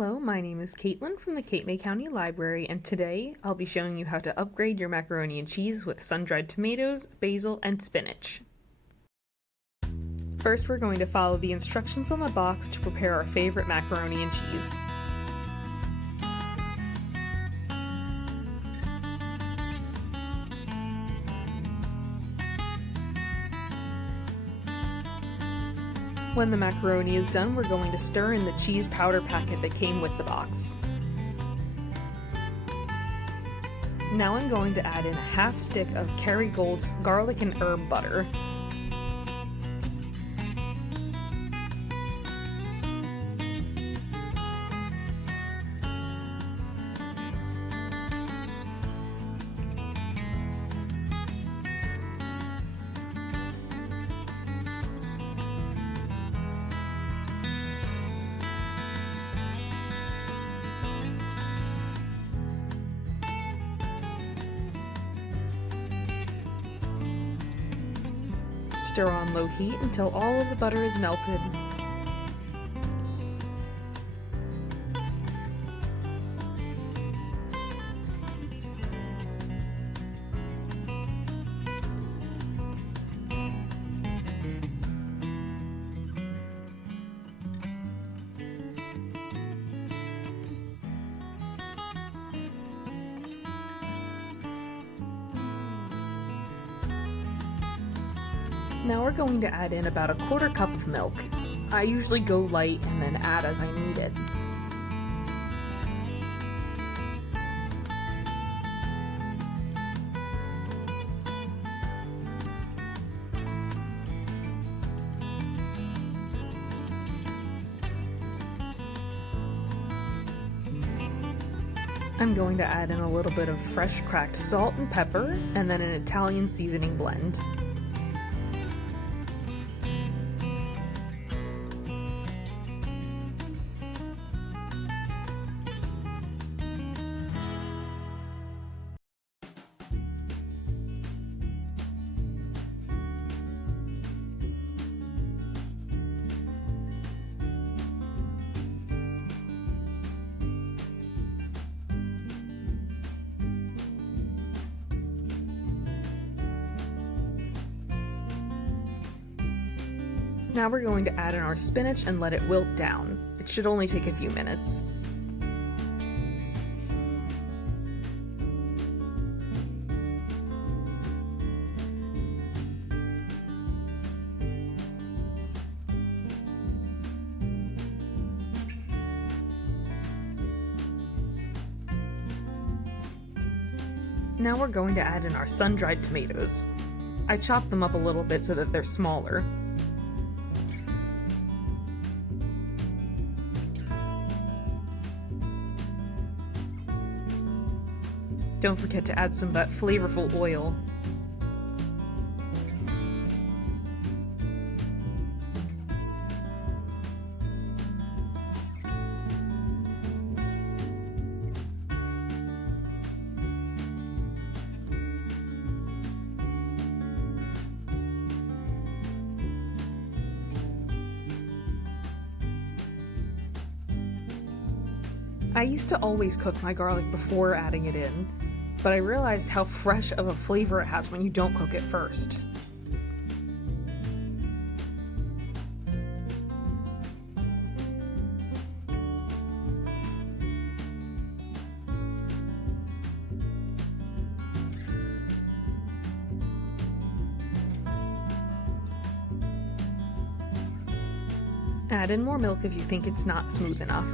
Hello, my name is Kaitlyn from the Cape May County Library, and today I'll be showing you how to upgrade your macaroni and cheese with sun-dried tomatoes, basil, and spinach. First, we're going to follow the instructions on the box to prepare our favorite macaroni and cheese. When the macaroni is done, we're going to stir in the cheese powder packet that came with the box. Now I'm going to add in a half stick of Kerry Gold's garlic and herb butter. Stir on low heat until all of the butter is melted. Now we're going to add in about a quarter cup of milk. I usually go light and then add as I need it. I'm going to add in a little bit of fresh cracked salt and pepper, and then an Italian seasoning blend. Now we're going to add in our spinach and let it wilt down. It should only take a few minutes. Now we're going to add in our sun-dried tomatoes. I chopped them up a little bit so that they're smaller. Don't forget to add some of that flavorful oil. I used to always cook my garlic before adding it in, but I realized how fresh of a flavor it has when you don't cook it first. Add in more milk if you think it's not smooth enough.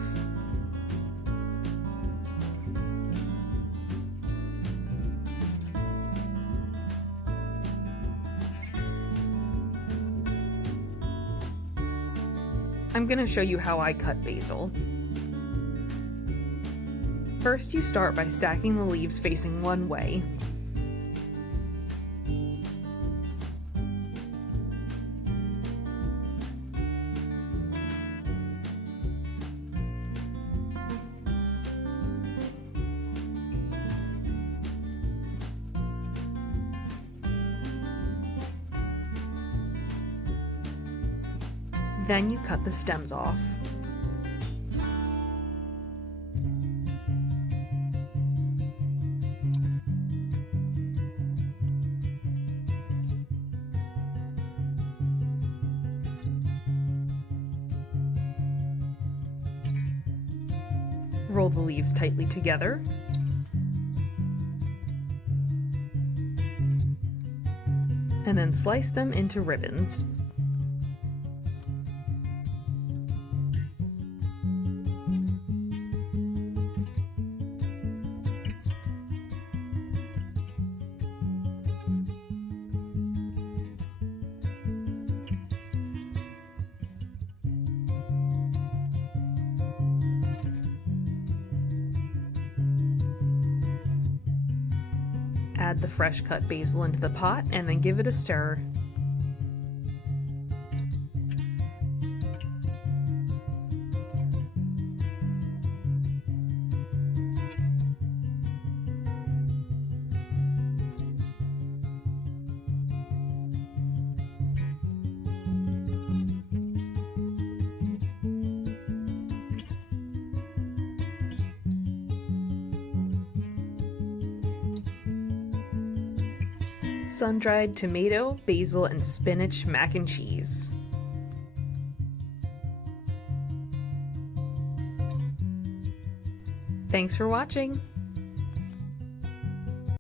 I'm going to show you how I cut basil. First, you start by stacking the leaves facing one way. Then you cut the stems off. Roll the leaves tightly together. And then slice them into ribbons. Add the fresh cut basil into the pot and then give it a stir. Sun-dried tomato, basil, and spinach mac and cheese. Thanks for watching!